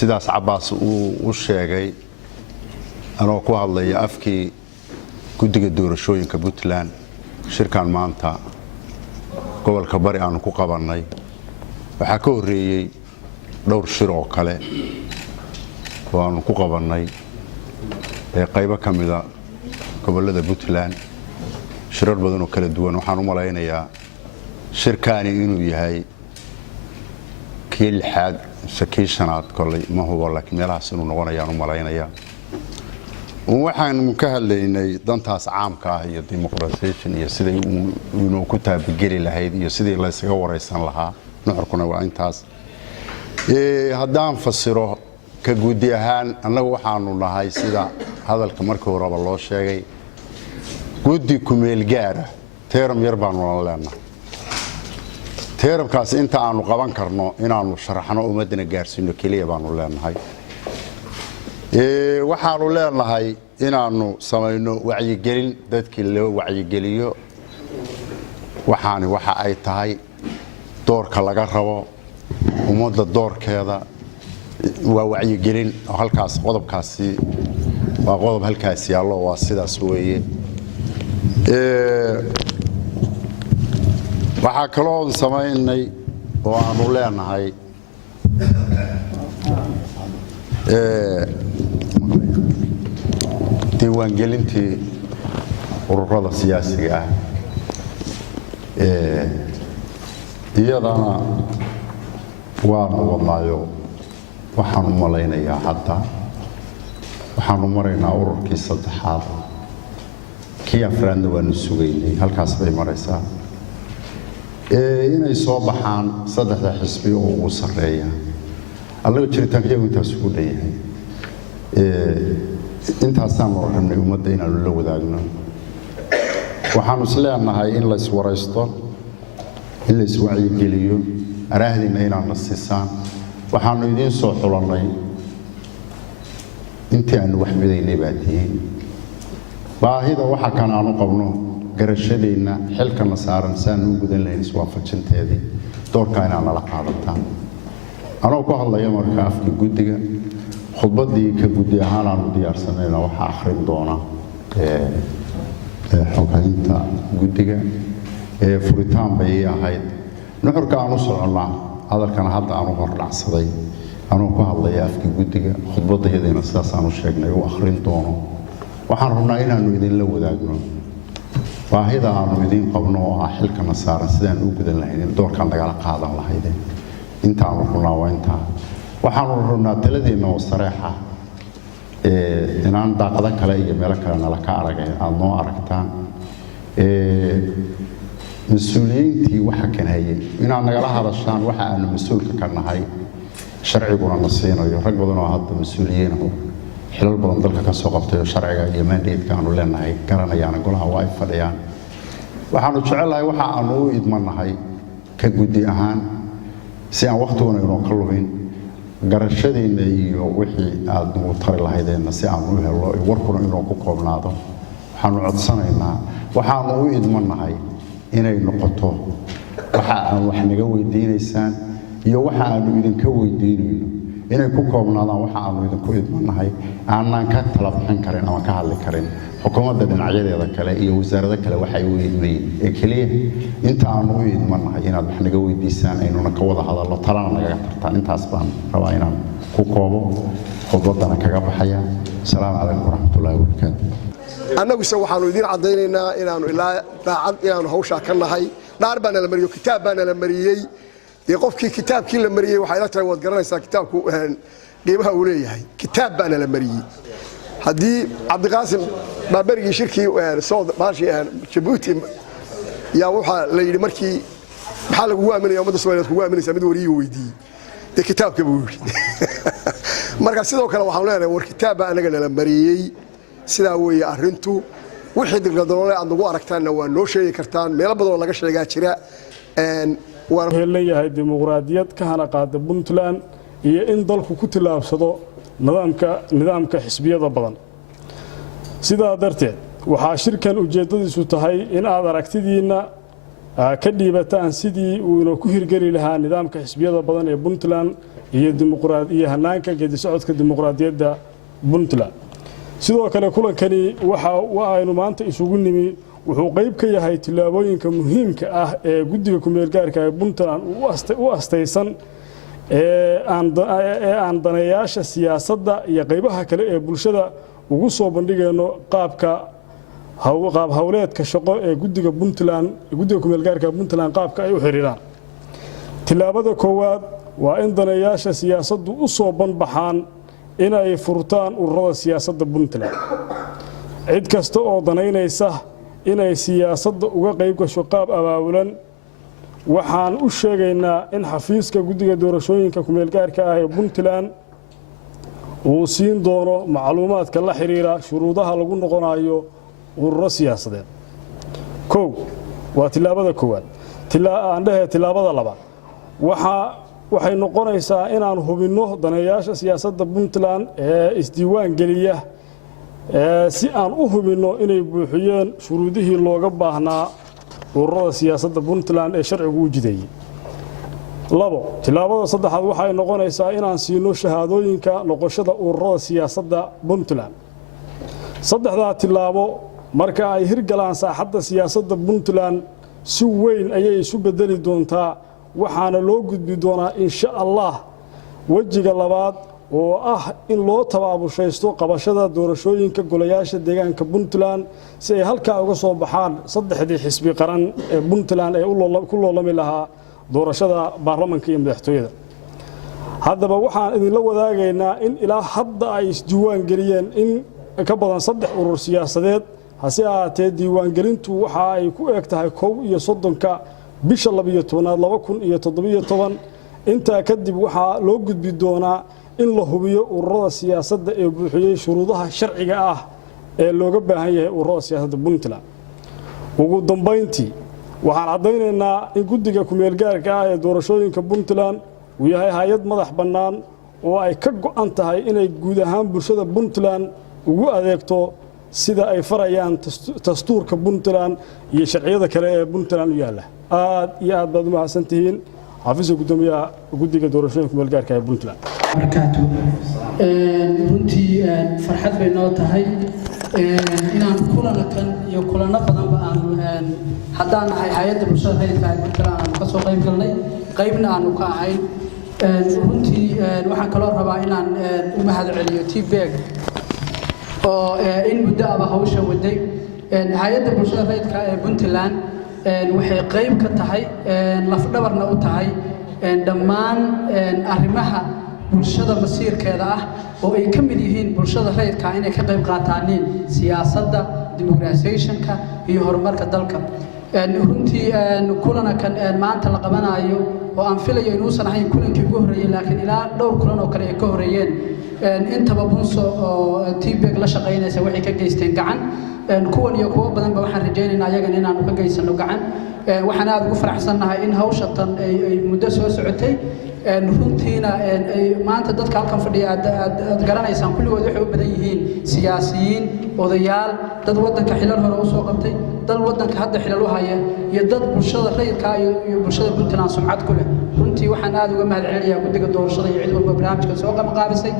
sidaas Cabbaas uu sheegay anoo ku hadlaya afkii guddiga doorashooyinka Puntland shirkan maanta gobolka bari aanu ku qabanay waxa ka horeeyay dhowr shir oo kale oo aanu ku qabanay qaybo kamida gobolada Puntland shirar badan oo kala duwan waxaan u maleynayaa shirkaani inuu yahay kii lixaad shanaad kolay ma hubo laakiin meelahaas inuu noqonayaan u maleynayaa waxaan ka hadlaynay dantaas caamka ah iyo dimuqraasiyadda iyo sidii uu ku taabageli lahayd iyo sidii la isaga wareysan lahaa nuxurkuna waa intaas haddaan fasiro ka guudi ahaan annagu waxaanu nahay sida hadalka markii horeba loo sheegay guddi ku meel gaara teeram yar baanu leenahay teeramkaas inta aanu qaban karno inaanu sharaxno ummadana gaarsiino kaliya baanu leenahay waxaanu leenahay inaanu sameeyno wacyigelin dadkii loo wacyigeliyo waxa ay tahay doorka laga rabo ummadda doorkeeda waa wacyigelin halkaas qodobkaasi waa qodob halkaas yaallo waa sidaas weeye waxa kaloo sameeynay oo aanu leenahay diiwaangelintii ururada siyaasiga ah iyadana waanu wadnaayo waxaan u maleynayaa hadda waxaanu maraynaa ururkii saddexaad kii afraadna waanu sugaynay halkaas bay maraysaa inay soo baxaan saddexda xisbi oo ugu sarreeya allaga jiritaanka iyagu intaas ugu dhanyahay intaasaan rabnay ummadda inaanu la wadaagno waxaanu isleenahay in la iswaraysto in la iswacyigeliyo araahdiina inaad na siisaan waxaanu idiin soo xulannay intii aanu wax midaynay baa tihiin baahida waxa kan aanu qabno garashadeenna xilkana saaran saan u gudan lahayn iswaafajinteedii doorka inaan nala qaadataan anoo ku hadlaya markaa afka guddiga khudbadii ka guddi ahaan aanu diyaarsanayna waxa akhrin doona xogaynta guddiga furitaan bay ahayd nuxurka aanu soconnaa hadalkana hadda aanu hordhacsaday anoo ku hadlaya afka guddiga khudbadayadina sidaas aanu sheegnay u akhrin doono waxaan rabnaa inaanu idinla wadaagno baahida aanu idiin qabno oo ah xilkana saaran sidaan u gudan lahayn doorkan nagala qaadan lahaydeen intaanu rabnaa waa intaa waxaanu rabnaa taladeena oo sareexa inaan daaqada kale iyo meelo kale nala ka aragay aad noo aragtaan mas-uuliyiintii waxa kan hayay inaad nagala hadashaan waxa aanu mas-uulka ka nahay sharciguna na siinayo rag badan oo hadda mas-uuliyiin ah xilal badan dalka ka soo qabtay sharciga iyo mandateeka aanu leenahay garanayaan golaha waa ay fadhiyaan waxaanu jecelahay waxa aanu u idmanahay ka guddi ahaan si aan waqtiguna inoo ka lumin garashadeena iyo wixii aad nagu tari lahaydeenna si aan u helo warkuna inoo ku koobnaado waxaanu codsanaynaa waxaanu u idmanahay inay noqoto waxa aan wax naga weydiinaysaan iyo waxa aanu idinka weydiinayno inay ku koobnaadaan waxa aanu idinku idmanahay aanan ka tala bixin karin ama ka hadli karin xukuumadda dhinacyadeeda kale iyo wasaarada kale waxay u idmayeen ee kaliya inta aanu u idmanahay inaad wax naga weydiisaan aynuna ka wada hadallo talana nagaga tartaan intaas baan rabaa inaan ku koobo khudbadana kaga baxaya asalaamu calaykum waraxmatullaahi wabarakaatu annaguse waxaanu idiin caddaynaynaa inaanu ilaa daacad inaanu hawshaa ka nahay dhaar baana la mariyo kitaab baana la mariyey dee qofkii kitaabkii la mariyey waxay la tahay waad garanaysaa kitaabku qiimaha uu leeyahay kitaab baana la mariyey haddii cabdiqaasim baaberigii shirkii jabuuti yaa waxaa la yidhi markii maxaa lagugu aaminaya ummadda Soomaaliyeed kugu aaminaysaa mid wariyey weydiiyey dee kitaabka buu yidhi marka sidoo kale waxaan leenahay war kitaab baa anaga nala mariyey sidaa weeye arrintu wixii dilgadoole aad nagu aragtaanna waa noo sheegi kartaan meelo badan oo laga sheegaa jira leeyahay dimuqraadiyad ka hana qaada Puntland iyo in dalku ku tilaabsado nidaamka xisbiyada badan sidaa darteed waxaa shirkan ujeedadiisu tahay in aad aragtidiina ka dhiibataan sidii uu inoo ku hirgeli lahaa nidaamka xisbiyada badan ee Puntland iyo hanaanka geedi socodka dimuqraadiyadda Puntland sidoo kale kulankani waxa aynu maanta isugu nimi wuxuu qayb ka yahay tilaabooyinka muhiimka ah ee guddiga ku-meel gaarka ee Puntland u astaysan aan daneeyaasha siyaasadda iyo qaybaha kale ee bulshada ugu soo bandhigayno qaab hawleedka shaqo ee guddiga ku-meel gaarka Puntland qaabka ay u xiriiraan tilaabada koowaad waa in daneeyaasha siyaasaddu u soo banbaxaan in ay furtaan ururada siyaasadda Puntland cid kasta oo danaynaysa inay siyaasadda uga qayb gasho qaab abaabulan waxaan u sheegaynaa in xafiiska guddiga doorashooyinka ku-meel gaarka ah ee Puntland uu siin doono macluumaadka la xiriira shuruudaha lagu noqonayo ururo siyaasadeed waa tilaabada koowaad tilaabada labaad waxay noqonaysaa inaan hubinno daneeyaasha siyaasadda Puntland ee isdiiwaan geliya si aan u hubinno inay buuxiyeen shuruudihii looga baahnaa ururada siyaasadda Puntland ee sharcigu u jideeyay tilaabada saddexaad waxay noqonaysaa inaan siino shahaadooyinka noqoshada ururada siyaasadda Puntland saddexdaa tilaabo marka ay hirgalaan saaxadda siyaasadda Puntland si weyn ayay isu bedeli doontaa waxaana loo gudbi doonaa insha Allah wajiga labaad oo ah in loo tabaabushaysto qabashada doorashooyinka golayaasha deegaanka Puntland si ay halka uga soo baxaan saddexdii xisbi qaran ee Puntland ee ku loolami lahaa doorashada baarlamaanka iyo madaxtooyada haddaba waxaan idinla wadaagaynaa in ilaa hadda ay isdiiwaan geliyeen in ka badan 3 urur siyaasadeed hase ahaatee diiwaangelintu waxa ay ku eg tahay 31 bisha 12/2017 intaa kadib waxaa loo gudbi doonaa in la hubiyo ururada siyaasadda ee buuxiyay shuruudaha sharciga ah ee looga baahan yahay ururada siyaasadda Puntland ugu dambeyntii waxaan cadeynaynaa in guddiga ku-meel gaarka ah ee doorashooyinka Puntland uu yahay hay'ad madax bannaan oo ay ka go'an tahay inay guud ahaan bulshada Puntland ugu adeegto sida ay farayaan dastuurka Puntland iyo sharciyada kale ee Puntland u yaala aad iyo aad baad u mahadsantihiin xafiiska gudoomiyaha guddiga doorashooyinka ku-meel gaarka ee Puntland barakaatu runtii farxad bay noo tahay inaan kulanakan iyo kulano badanba aan haddaan nahay hay'adda bulshada rayidka ee Puntland aan ka soo qayb galnay qaybna aanu ka ahayn runtii waxaan kaloo rabaa inaan u mahadceliyo TBEG oo in muddo aba hawsha waday hay'adda bulshada rayidka ee Puntland waxay qayb ka tahay lafdhabarna u tahay dhammaan arrimaha bulshada masiirkeeda ah oo ay ka mid yihiin bulshada rayidka inay ka qayb qaataan siyaasadda dimuqraasiyaashanka iyo horumarka dalka runtii kulanakan maanta la qabanayo oo aan filayo inuusan ahayn kulankii ugu horeeyay laakiin ilaa dhowr kulan oo kale ay ka horeeyeen intaba bunso oo TBEG la shaqeynaysa waxay ka geysteen gacan kuwan iyo kuwa badan ba waxaan rajaynaynaa ayagan inaanu ka geysano gacan waxaan aad ugu faraxsanahay in hawshatan ay muddo soo socotay runtiina maanta dadka halkan fadhiya aad garanaysaan kulligood waxay u badan yihiin siyaasiyiin odayaal dad waddanka xilal hore u soo qabtay dad waddanka hadda xilal u haya iyo dad bulshada rayidka iyo bulshada Puntland sumcad ku leh runtii waxaan aad uga mahadcelinayaa guddiga doorashada iyo cid walba barnaamijka soo qabanqaabisay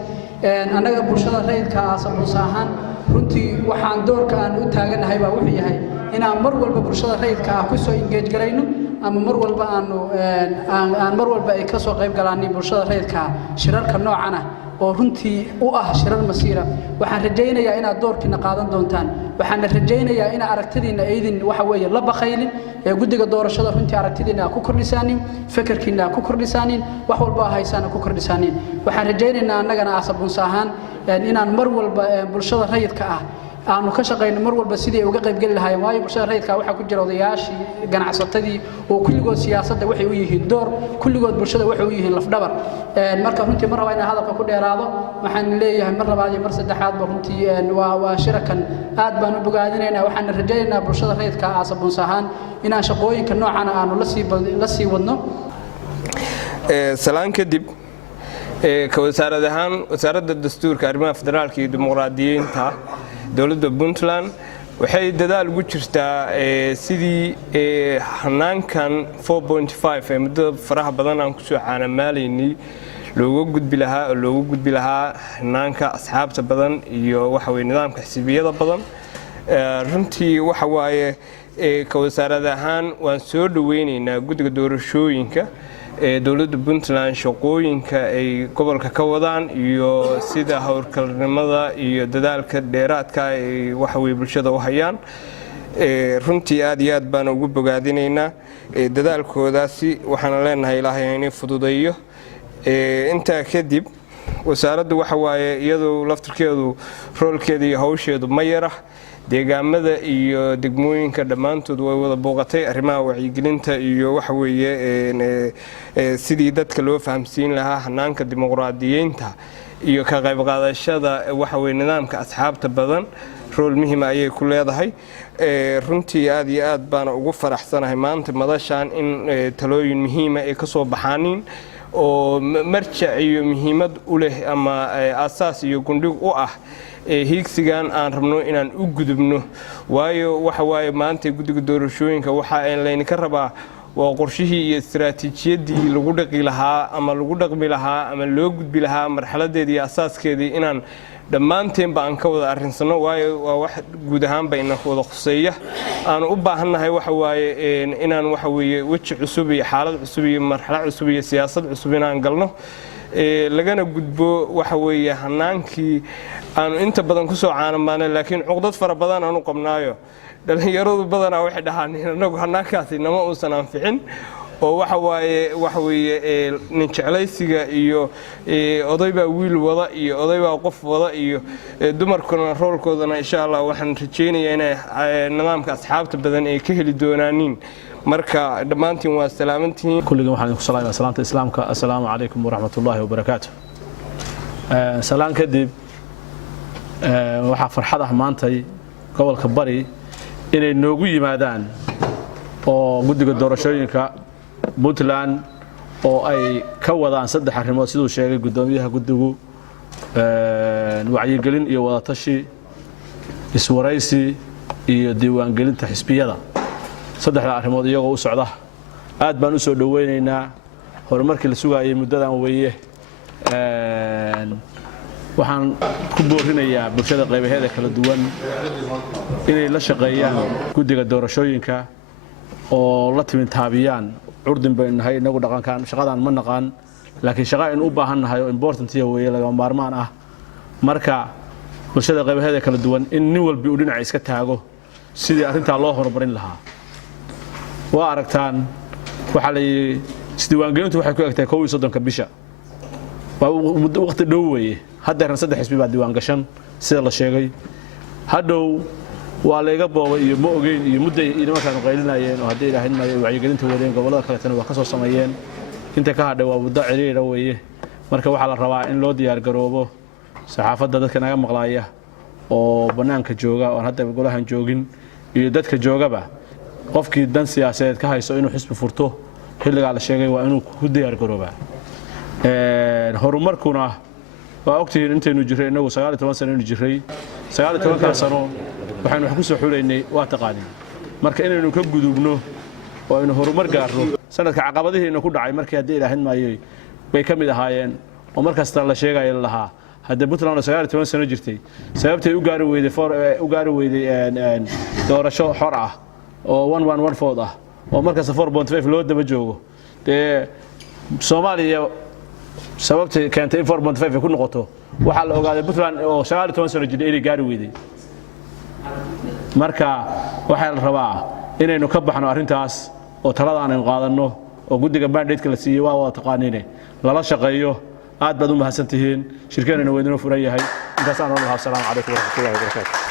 annaga bulshada rayidka asaas ahaan runtii waxaan doorka aan u taaganahay baa wuxuu yahay inaan mar walba bulshada rayidka ku soo engage garayno ama mar walba aan mar walba ay ka soo qayb galaan bulshada rayidka shirarka noocan ah oo runtii u ah shirar masiira waxaan rajaynayaa inaad doorkiina qaadan doontaan waxaan rajaynayaa in aragtidiina aydin waxa weeye la baqaylin ee guddiga doorashada runtii aragtidiina ku kordhisaanin fikirkiina ku kordhisaanin wax walba haysana ku kordhisaanin waxaan rajaynaynaa annagana asabuus ahaan inaan mar walba bulshada rayidka ah aanu ka shaqeyno mar walba sidii uga qayb gali lahaayeen waayo bulshada rayidka waxa ku jira odayaashii ganacsatadii oo kulligood siyaasadda waxay u yihiin door kulligood bulshada waxay u yihiin lafdhabar marka runtii mar raba inaan hadalka ku dheeraado waxaan leeyahay mar labaad iyo mar saddexaad ba runtii waa shirakan aad baan u bogaadinaynaa waxaan rajaynaynaa bulshada rayidka asabuus ahaan inaan shaqooyinka noocan aanu la sii wadno salaan kadib ka wasaarad ahaan wasaaradda dastuurka arrimaha federaalka iyo dimuqraadiyiinta dowladda Puntland waxay dadaal ugu jirtaa sidii hanaankan 4.5 ee muddo faraha badan aan ku soo caanamaalaynay looga gudbi lahaa hanaanka asxaabta badan iyo waxa weeye nidaamka xisbiyada badan runtii waxa waaye ka wasaarad ahaan waan soo dhaweynaynaa guddiga doorashooyinka dowladda Puntland shaqooyinka ay gobolka ka wadaan iyo sida hawlkarnimada iyo dadaalka dheeraadka ay waxa weeye bulshada u hayaan runtii aad iyo aad baan ugu bogaadinaynaa dadaalkoodaasi waxaan leenahay Ilaahay inuu fududeeyo inta kadib wasaaraddu waxa waaye iyadoo laftirkeedu roolkeeda iyo hawsheedu ma yara deegaamada iyo degmooyinka dhammaantood way wada booqatay arrimaha wacyigelinta iyo waxa weeye sidii dadka loo fahamsiin lahaa hanaanka dimuqraadiyeynta iyo ka qayb qaadashada waxa weeye nidaamka asxaabta badan rool muhiim ah ayay ku leedahay runtii aad iyo aad baan ugu faraxsanahay maanta madashan in talooyin muhiim ah ay ka soo baxaanin oo marjac iyo muhiimad u leh ama asaas iyo gundhig u ah hiigsigan aan rabno inaan u gudubno waayo waxa waaye maanta guddiga doorashooyinka waxa ay leynka rabaa waa qorshihii iyo istiraatiijiyadii lagu dhaqi lahaa ama lagu dhaqmi lahaa ama loo gudbi lahaa marxaladeedii iyo asaaskeedii inaan dhammaanteen baan ka wada arinsano waayo waa wax guud ahaan bayna wada khuseeya aan u baahannahay waxa waaye inaan waxa weeye waji cusub iyo xaalad cusub iyo marxalad cusub iyo siyaasad cusub inaan galno lagana gudbo waxa weeye hanaankii aan inta badan ku soo caanamaanay laakiin cuqdad fara badan aan u qabnaayo dhalinyaradu badanaa waxay dhahaan anagu hanaankaasi nama uusan anficin oo waxa weeye nin jeclaysiga iyo oday baa wiil wada iyo oday baa qof wada iyo dumarkuna roolkoodana insha Allah waxaan rajeynayaa inay nidaamka asxaabta badan ay ka heli doonaanin marka dhammaantiin waa salaamantiin kulliga waxaan ku salaamayaa salaanta islaamka assalaamu calaykum waraxmatullaahi wabarakaatuh salaan kadib waxa farxad ah maantay gobolka bari inay noogu yimaadaan oo guddiga doorashooyinka Puntland oo ay ka wadaan saddex arrimood sidoo sheegay gudoomiyaha guddigu wacyigelin iyo wada tashi iswaraysi iyo diiwaangelinta xisbiyada saddexda arrimood iyagoo u socda aad baan u soo dhaweynaynaa horumarkii la sugaayay muddadan weeye waxaan ku boorinayaa bulshada qaybaheeda kala duwan inay la shaqeeyaan guddiga doorashooyinka oo la timintaabiyaan curdin baynu nahay inagu dhaqankan shaqadan ma naqaan laakiin shaqa in u baahannahay oo important weeye laga maarmaan ah marka bulshada qaybaheeda kala duwan in nin walba uu dhinac iska taago sidii arrinta loo horumarin lahaa waa aragtaan waxa la isdiiwaangelintu waxay ku egtay 31 bisha waa waqti dhow weeye hadda saddex xisbi baa diiwaan gashan sida la sheegay hadhow waa leega boobay iyo ma ogeyn iyo muddo nimankan qaylinayeen oo hadii ilaahay maayo wacyigelinta wadeen gobolada kale tan waa ka soo sameeyeen inta ka hadhay waa muddo ciriira weeye marka waxa la rabaa in loo diyaar garoobo saxaafadda dadka naga maqlaaya oo banaanka jooga oo hadda golahan joogin iyo dadka joogaba qofkii dan siyaasadeed ka hayso inuu xisbi furto xilliga la sheegay waa inuu ku diyaar garoobaa horumarkuna waa ogtiin intaynu jiray inagu 19 sano inuu jiray 19 sano waxaan wax ku soo xuleynay waa taqaaniin marka inaynu ka gudubno oo aynu horumar gaarno sanadka caqabadihiina ku dhacay markii hadii ilaahin maayay bay kamid ahaayeen oo markasta la sheegay lahaa hadda Puntland 19 sano jirtay sababtay u gaari weyday doorasho xor ah oo 1114 ah oo markaas 4.5 loo daba joogo Soomaaliya sababtay keentay 4.5 ku noqoto waxa la ogaaday Puntland oo 19 sano jirtay inay gaari weyday marka waxa la rabaa inaynu ka baxno arrintaas oo talada aan qaadano oo guddiga mandate la siiyay waa wada taqaaniinay lala shaqeeyo aad baad u mahadsantihiin shirkeenana weydino furan yahay intaas aan u lahaa. Assalaamu calaykum waraxmatullaahi wabarakaatuh.